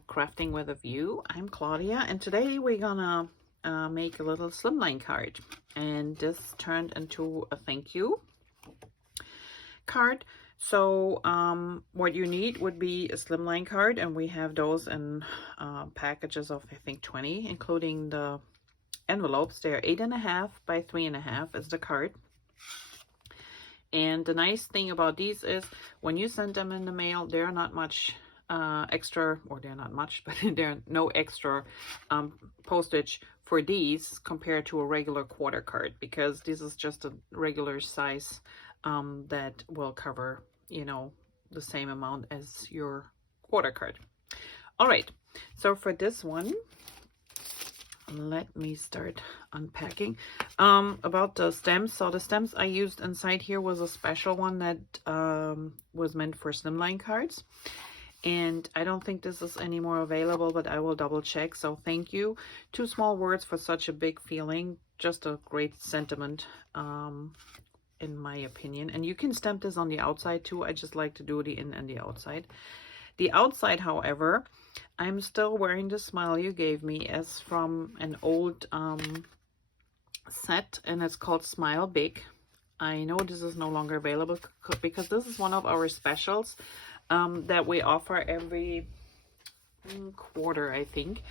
to Crafting with a View. I'm Claudia, and today we're gonna make a little slimline card, and this turned into a thank you card. So what you need would be a slimline card, and we have those in packages of I think 20, including the envelopes. They're 8.5 by 3.5 is the card. And the nice thing about these is when you send them in the mail, they're not much extra, or they're not much, but there are no extra postage for these compared to a regular quarter card, because this is just a regular size that will cover, you know, the same amount as your quarter card. All right, so for this one, let me start unpacking. About the stems. So the stems I used inside here was a special one that was meant for slimline cards, and I don't think this is anymore available, but I will double check. So thank you. 2 small words for such a big feeling. Just a great sentiment, in my opinion. And you can stamp this on the outside too. I just like to do the in and the outside. The outside, however, I'm still wearing the smile you gave me as from an old set, and it's called Smile Big. I know this is no longer available because this is one of our specials that we offer every quarter, I think.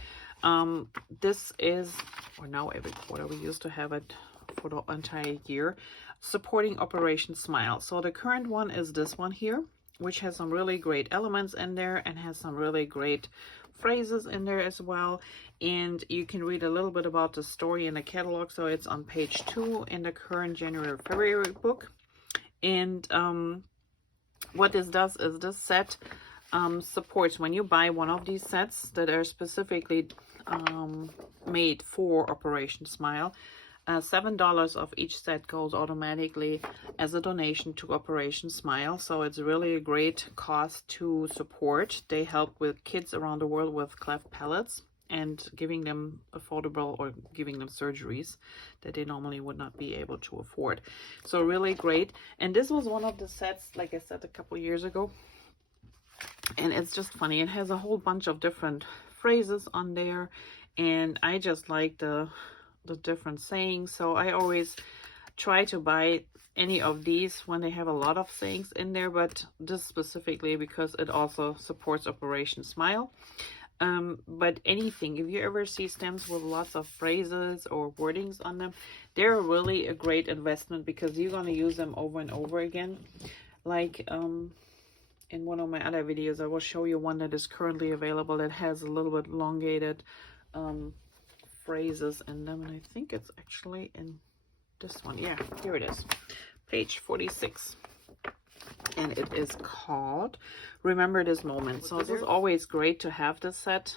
This is, or now every quarter, we used to have it for the entire year, supporting Operation Smile. So the current one is this one here, which has some really great elements in there and has some really great phrases in there as well. And you can read a little bit about the story in the catalog. So it's on page 2 in the current January-February book. And what this does is this set supports, when you buy one of these sets that are specifically made for Operation Smile, $7 of each set goes automatically as a donation to Operation Smile. So it's really a great cause to support. They help with kids around the world with cleft palates and giving them affordable, or giving them surgeries that they normally would not be able to afford. So really great. And this was one of the sets, like I said, a couple years ago. And it's just funny. It has a whole bunch of different phrases on there. And I just like the different sayings. So I always try to buy any of these when they have a lot of sayings in there, but this specifically because it also supports Operation Smile. But anything, if you ever see stems with lots of phrases or wordings on them, they're really a great investment because you're going to use them over and over again. Like in one of my other videos, I will show you one that is currently available that has a little bit elongated phrases in them, and I think it's actually in this one. Yeah, here it is, page 46, and it is called Remember This Moment. So this is always great to have this set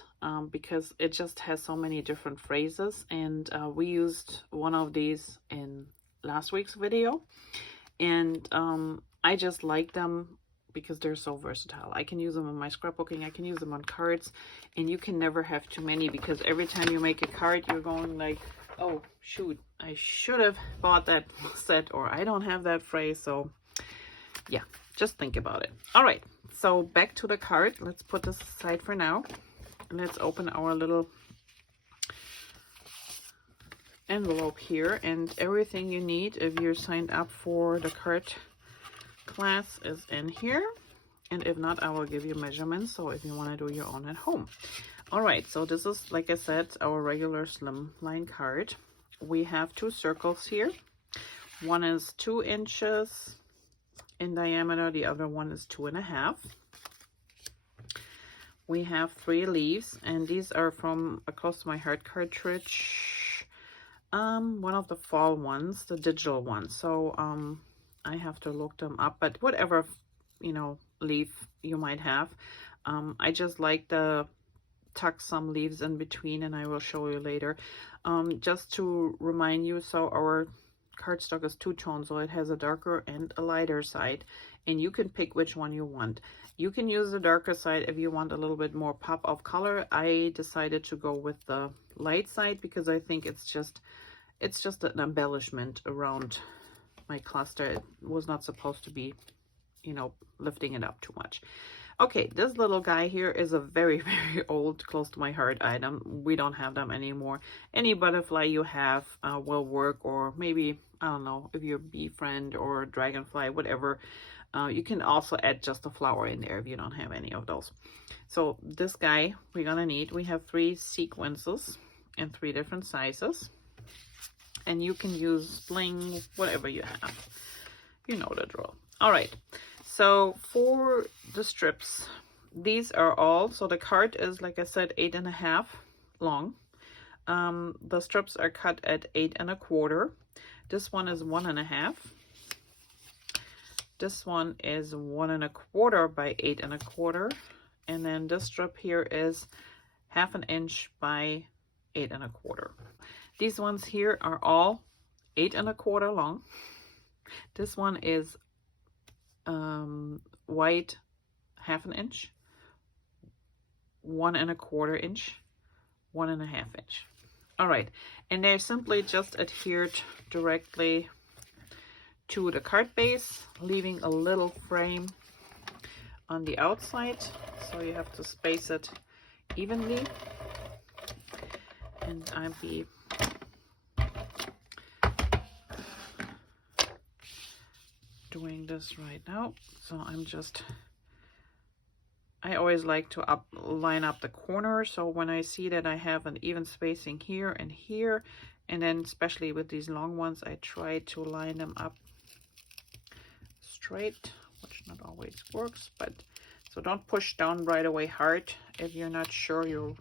because it just has so many different phrases, and we used one of these in last week's video, and I just like them because they're so versatile. I can use them in my scrapbooking, I can use them on cards, and you can never have too many, because every time you make a card, you're going like, oh shoot, I should have bought that set, or I don't have that phrase. So yeah, just think about it. All right, so back to the card. Let's put this aside for now. Let's open our little envelope here, and everything you need if you're signed up for the card class is in here, and if not, I will give you measurements, so if you want to do your own at home. All right, so this is, like I said, our regular slimline card. We have 2 circles here. One is 2 inches in diameter, the other one is 2.5. We have 3 leaves, and these are from a Close to My Heart cartridge, one of the fall ones, the digital ones. So I have to look them up, but whatever, you know, leaf you might have. I just like to tuck some leaves in between, and I will show you later. Just to remind you, so our cardstock is 2-tone, so it has a darker and a lighter side, and you can pick which one you want. You can use the darker side if you want a little bit more pop of color. I decided to go with the light side because I think it's just an embellishment around my cluster. It was not supposed to be, you know, lifting it up too much. Okay, this little guy here is a very, very old, close to my heart item. We don't have them anymore. Any butterfly you have will work, or maybe, I don't know, if you're a bee friend or dragonfly, whatever. You can also add just a flower in there if you don't have any of those. So this guy we're gonna need, we have 3 sequences in 3 different sizes. And you can use bling, whatever you have. You know the drill. All right. So for the strips, these are all, so the card is, like I said, 8.5 long. The strips are cut at 8 1/4. This one is 1.5. This one is 1 1/4 by 8 1/4. And then this strip here is 1/2 inch by 8 1/4. These ones here are all 8 1/4 long. This one is white 1/2 inch, 1 1/4 inch, 1.5 inch. All right, and they're simply just adhered directly to the card base, leaving a little frame on the outside, so you have to space it evenly. And I'll be doing this right now. So I always like to line up the corner, so when I see that I have an even spacing here, and then especially with these long ones, I try to line them up straight, which not always works, but so don't push down right away hard if you're not sure you're,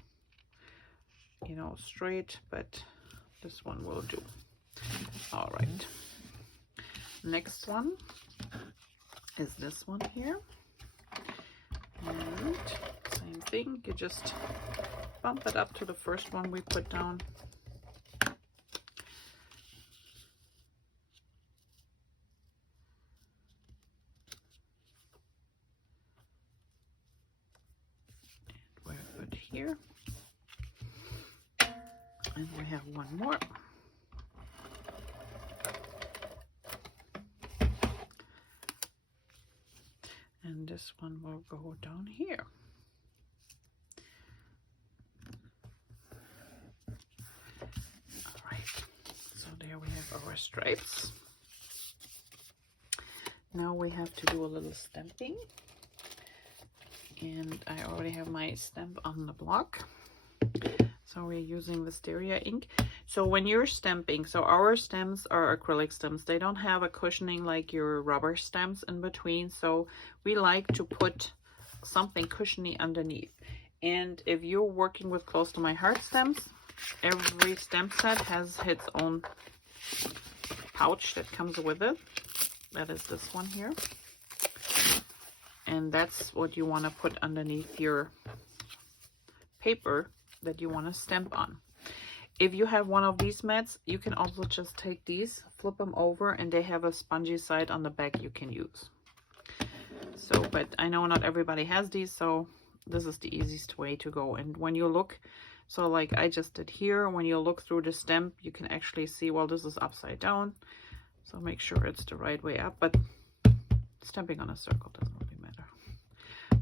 you know, straight, but this one will do. All right, next one is this one here. And same thing, you just bump it up to the first one we put down. And we're good here. And we have one more. And this one will go down here. All right, so there we have our stripes. Now we have to do a little stamping. And I already have my stamp on the block. So we're using Wisteria ink. So when you're stamping, so our stamps are acrylic stamps. They don't have a cushioning like your rubber stamps in between. So we like to put something cushiony underneath. And if you're working with close to my heart stamps, every stamp set has its own pouch that comes with it. That is this one here. And that's what you want to put underneath your paper that you want to stamp on. If you have one of these mats, you can also just take these, flip them over, and they have a spongy side on the back you can use. So, but I know not everybody has these, so this is the easiest way to go. And when you look, so like I just did here, when you look through the stamp, you can actually see, well, this is upside down. So make sure it's the right way up, but stamping on a circle doesn't really matter.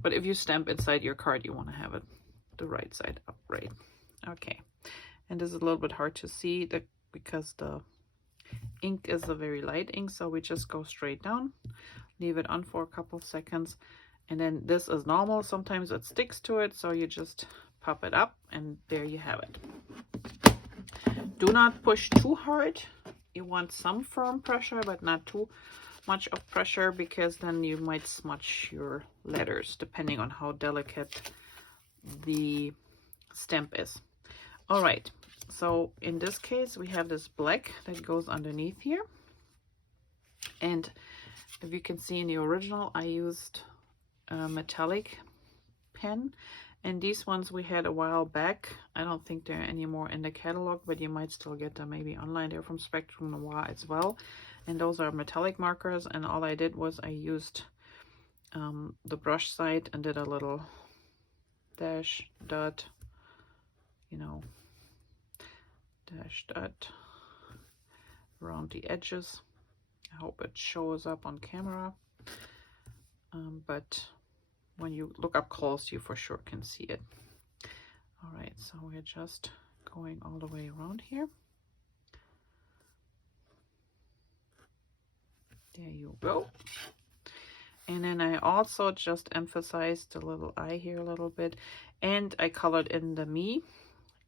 But if you stamp inside your card, you want to have it the right side up, right? Okay. And this is a little bit hard to see because the ink is a very light ink, so we just go straight down, leave it on for a couple of seconds, and then this is normal. Sometimes it sticks to it, so you just pop it up, and there you have it. Do not push too hard. You want some firm pressure, but not too much of pressure, because then you might smudge your letters, depending on how delicate the stamp is. All right, so in this case we have this black that goes underneath here, and if you can see in the original, I used a metallic pen, and these ones we had a while back. I don't think they're anymore in the catalog, but you might still get them maybe online. They're from Spectrum Noir as well, and those are metallic markers. And all I did was I used the brush side and did a little dash, dot, you know, dash, dot around the edges. I hope it shows up on camera, but when you look up close, you for sure can see it. All right, so we're just going all the way around here. There you go. And then I also just emphasized the little eye here a little bit, and I colored in the me.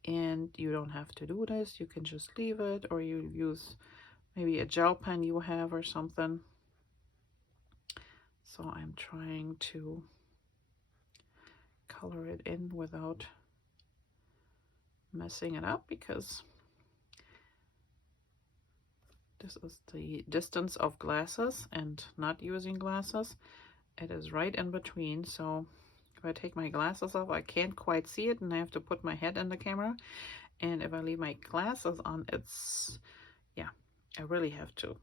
And you don't have to do this, you can just leave it, or you use maybe a gel pen you have or something. So I'm trying to color it in without messing it up, because this is the distance of glasses and not using glasses. It is right in between, so if I take my glasses off, I can't quite see it, and I have to put my head in the camera. And if I leave my glasses on, it's, yeah, I really have to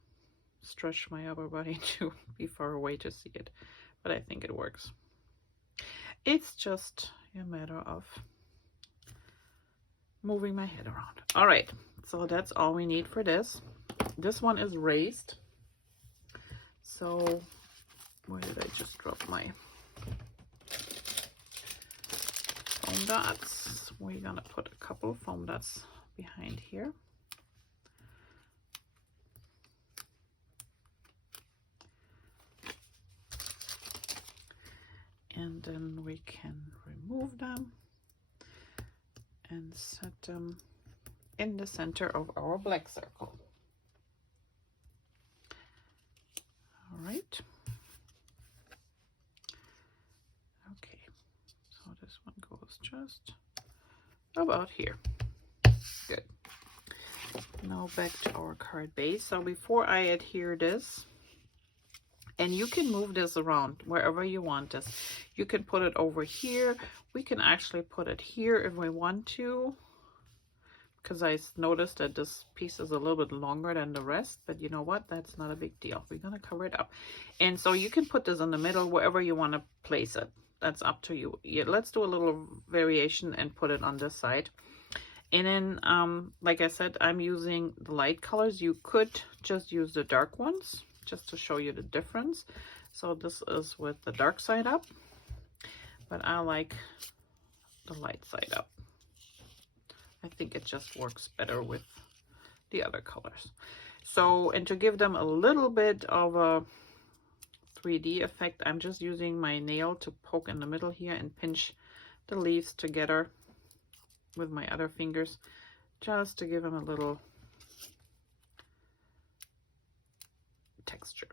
stretch my upper body to be far away to see it. But I think it works. It's just a matter of moving my head around. All right, so that's all we need for this. This one is raised. So where did I just drop my foam dots? We're gonna put a couple foam dots behind here. And then we can remove them and set them in the center of our black circle. All right. Okay, so this one goes just about here. Good. Now back to our card base. So before I adhere this, and you can move this around wherever you want this. You can put it over here. We can actually put it here if we want to, because I noticed that this piece is a little bit longer than the rest, but you know what? That's not a big deal. We're gonna cover it up. And so you can put this in the middle, wherever you want to place it. That's up to you. Yeah, let's do a little variation and put it on this side. And then, like I said, I'm using the light colors. You could just use the dark ones, just to show you the difference. So this is with the dark side up, but I like the light side up. I think it just works better with the other colors. So, and to give them a little bit of a 3D effect, I'm just using my nail to poke in the middle here and pinch the leaves together with my other fingers, just to give them a little texture.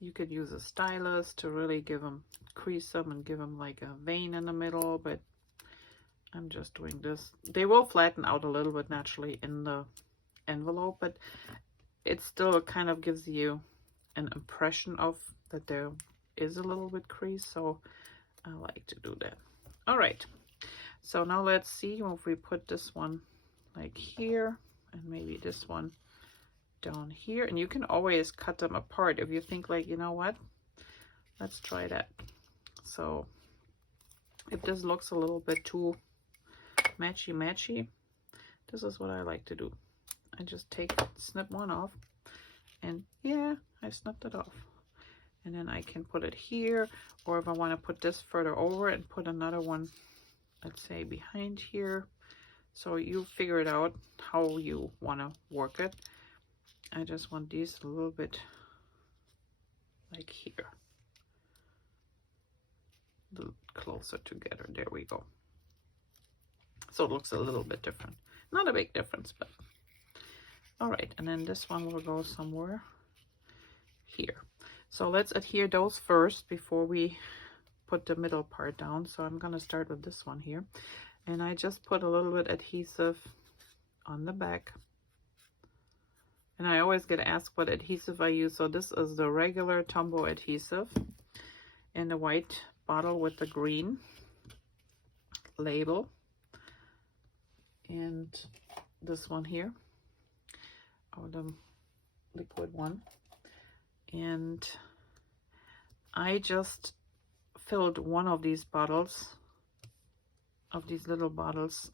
You could use a stylus to really give them, crease them and give them like a vein in the middle, but I'm just doing this. They will flatten out a little bit naturally in the envelope, but it still kind of gives you an impression of that there is a little bit crease, so I like to do that. All right. So now let's see if we put this one like here and maybe this one down here. And you can always cut them apart if you think like, you know what, let's try that. So if this looks a little bit too matchy, this is what I like to do. I just snip one off, and yeah, I snipped it off. And then I can put it here, or if I want to put this further over and put another one, let's say behind here. So you figure it out how you want to work it. I just want these a little bit like here, a little closer together. There we go. So it looks a little bit different. Not a big difference, but all right. And then this one will go somewhere here. So let's adhere those first before we put the middle part down. So I'm going to start with this one here. And I just put a little bit adhesive on the back. And I always get asked what adhesive I use. So this is the regular Tombow adhesive in the white bottle with the green label. And this one here, or the liquid one. And I just filled one of these bottles, of these little bottles,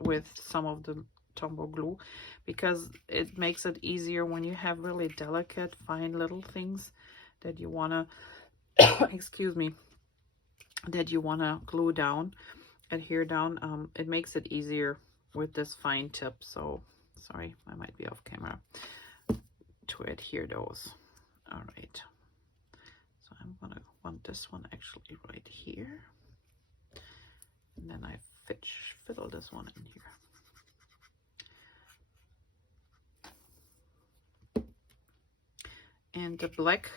with some of the Tombow glue, because it makes it easier when you have really delicate, fine little things that you want to, excuse me, that you want to glue down, adhere down. It makes it easier with this fine tip. So, sorry, I might be off camera, to adhere those. All right. So I'm going to want this one actually right here. And then I fiddle this one in here. And the black,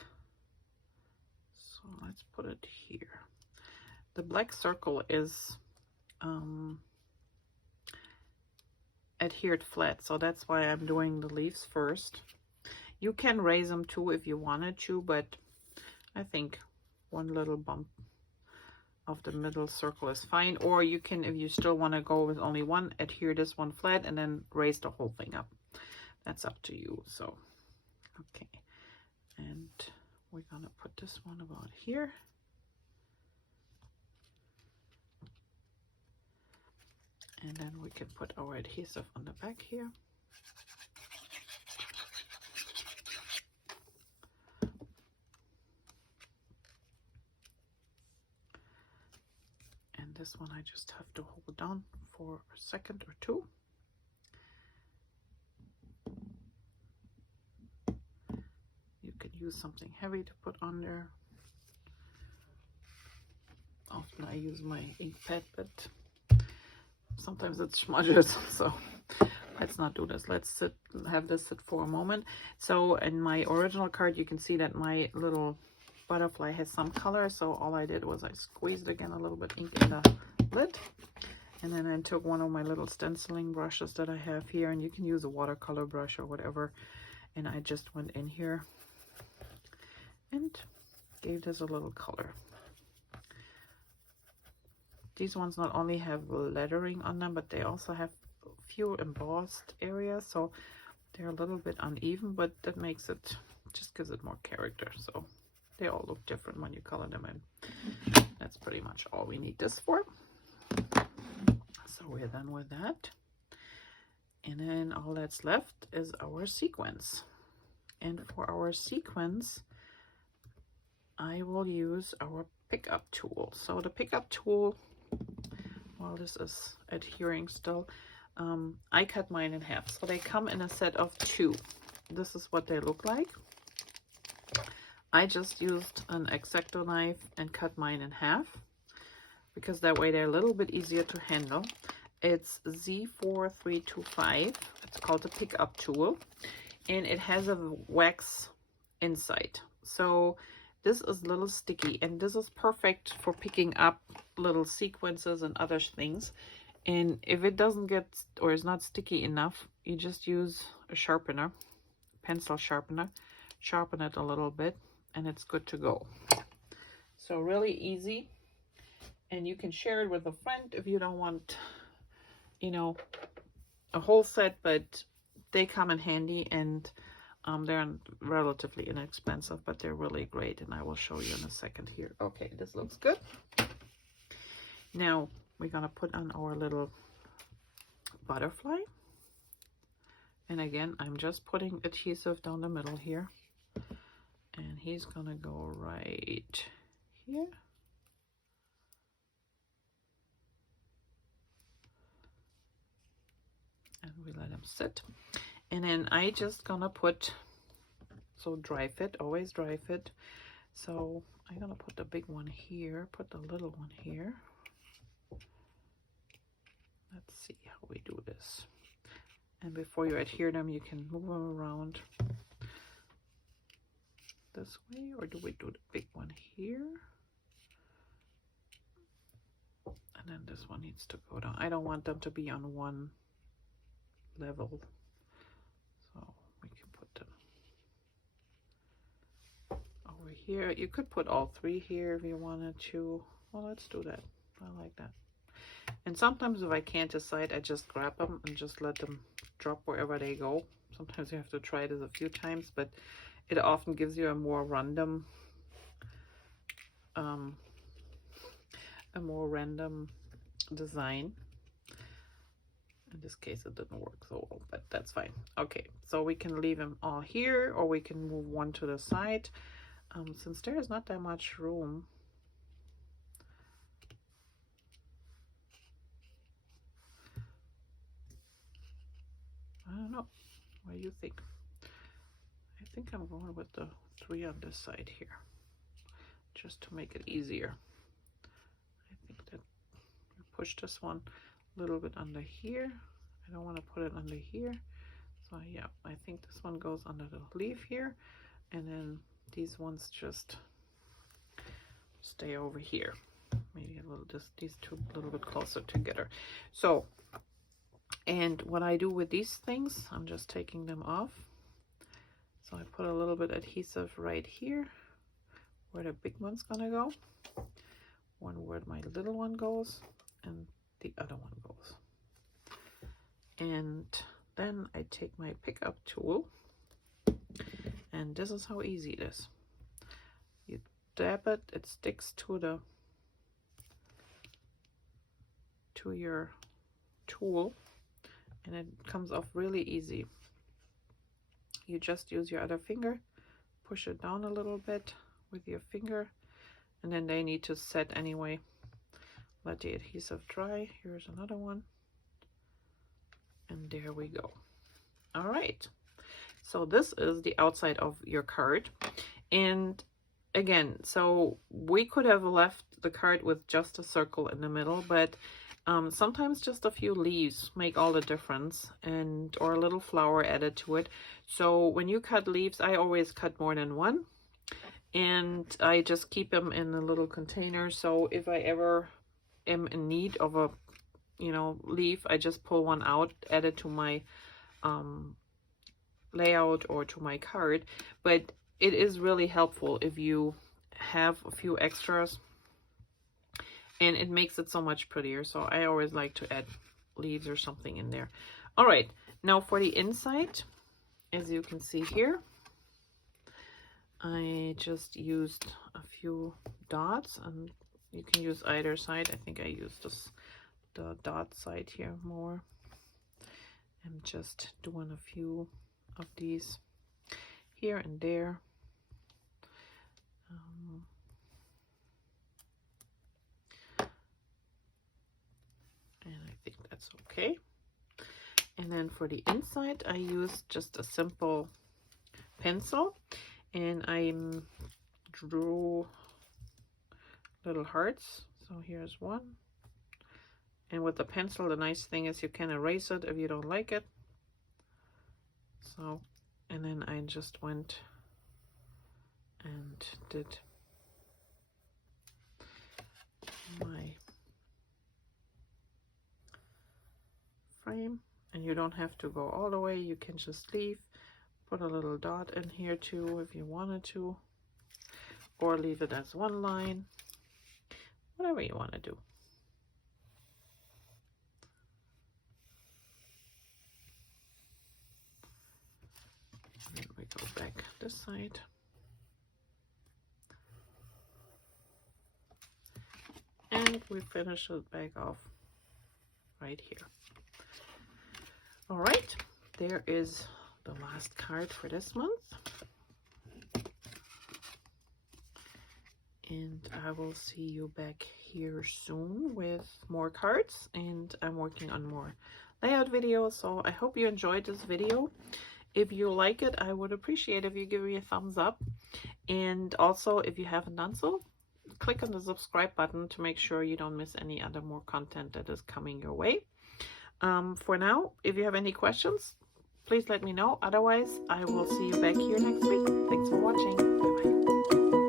so let's put it here. The black circle is adhered flat, so that's why I'm doing the leaves first. You can raise them too if you wanted to, but I think one little bump of the middle circle is fine. Or you can, if you still want to go with only one, adhere this one flat and then raise the whole thing up. That's up to you. So, okay. And we're gonna put this one about here. And then we can put our adhesive on the back here. And this one I just have to hold down for a second or two. You can use something heavy to put on there. Often I use my ink pad, but sometimes it smudges, so let's not do this. Let's have this sit for a moment. So in my original card, you can see that my little butterfly has some color, so all I did was I squeezed again a little bit ink in the lid, and then I took one of my little stenciling brushes that I have here, and you can use a watercolor brush or whatever, and I just went in here and gave this a little color. These ones not only have lettering on them, but they also have a few embossed areas, so they're a little bit uneven, but that makes it, just gives it more character. So they all look different when you color them in. That's pretty much all we need this for. So we're done with that. And then all that's left is our sequins. And for our sequins, I will use our pickup tool. So the pickup tool, while this is adhering still, I cut mine in half. So they come in a set of 2. This is what they look like. I just used an X-Acto knife and cut mine in half, because that way they're a little bit easier to handle. It's Z4325. It's called the pickup tool, and it has a wax inside. So this is a little sticky, and this is perfect for picking up little sequences and other things. And if it doesn't get, or is not sticky enough, you just use a sharpener, pencil sharpener, sharpen it a little bit, and it's good to go. So really easy, and you can share it with a friend if you don't want, you know, a whole set, but they come in handy, and they're relatively inexpensive, but they're really great, and I will show you in a second here. Okay, this looks good. Now we're gonna put on our little butterfly, and again, I'm just putting adhesive down the middle here, and he's gonna go right here. And we let him sit. And then I just gonna put, so dry fit, always dry fit. So I'm gonna put the big one here, put the little one here. Let's see how we do this. And before you adhere them, you can move them around this way, or do we do the big one here? And then this one needs to go down. I don't want them to be on one level, so we can put them over here. You could put all 3 here if you wanted to. Well, let's do that. I like that. And sometimes if I can't decide, I just grab them and just let them drop wherever they go. Sometimes you have to try this a few times, but it often gives you a more random design. In this case, it didn't work so well, but that's fine. Okay, so we can leave them all here, or we can move one to the side. Since there is not that much room, I don't know. What do you think? I think I'm going with the 3 on this side here, just to make it easier. I think that we push this one a little bit under here. I don't want to put it under here. So yeah, I think this one goes under the leaf here, and then these ones just stay over here. Maybe a little, just these two a little bit closer together. So, and what I do with these things, I'm just taking them off. So I put a little bit adhesive right here where the big one's gonna go, one where my little one goes, and the other one goes. And then I take my pickup tool, and this is how easy it is. You dab it, it sticks to your tool, and it comes off really easy. You just use your other finger, push it down a little bit with your finger, and then they need to set anyway. Let the adhesive dry. Here's another one, and there we go. All right, so this is the outside of your card. And again, so we could have left the card with just a circle in the middle, but sometimes just a few leaves make all the difference, and or a little flower added to it. So when you cut leaves, I always cut more than one, and I just keep them in a little container. So if I ever am in need of a leaf, I just pull one out, add it to my layout or to my card. But it is really helpful if you have a few extras, and it makes it so much prettier. So I always like to add leaves or something in there. All right, now for the inside, as you can see here, I just used a few dots, and you can use either side. I think I used the dot side here more. I'm just doing a few of these here and there. And I think that's okay. And then for the inside, I used just a simple pencil, and I drew little hearts. So here's one. And with the pencil, the nice thing is you can erase it if you don't like it. So, and then I just went and did my frame. And you don't have to go all the way. You can just leave, put a little dot in here too if you wanted to, or leave it as one line, whatever you want to do. And then we go back this side. And we finish it back off right here. All right, there is the last card for this month. And I will see you back here soon with more cards, and I'm working on more layout videos. So I hope you enjoyed this video. If you like it, I would appreciate if you give me a thumbs up. And also, if you haven't done so, click on the subscribe button to make sure you don't miss any other more content that is coming your way. For now, if you have any questions, please let me know. Otherwise, I will see you back here next week. Thanks for watching. Bye-bye.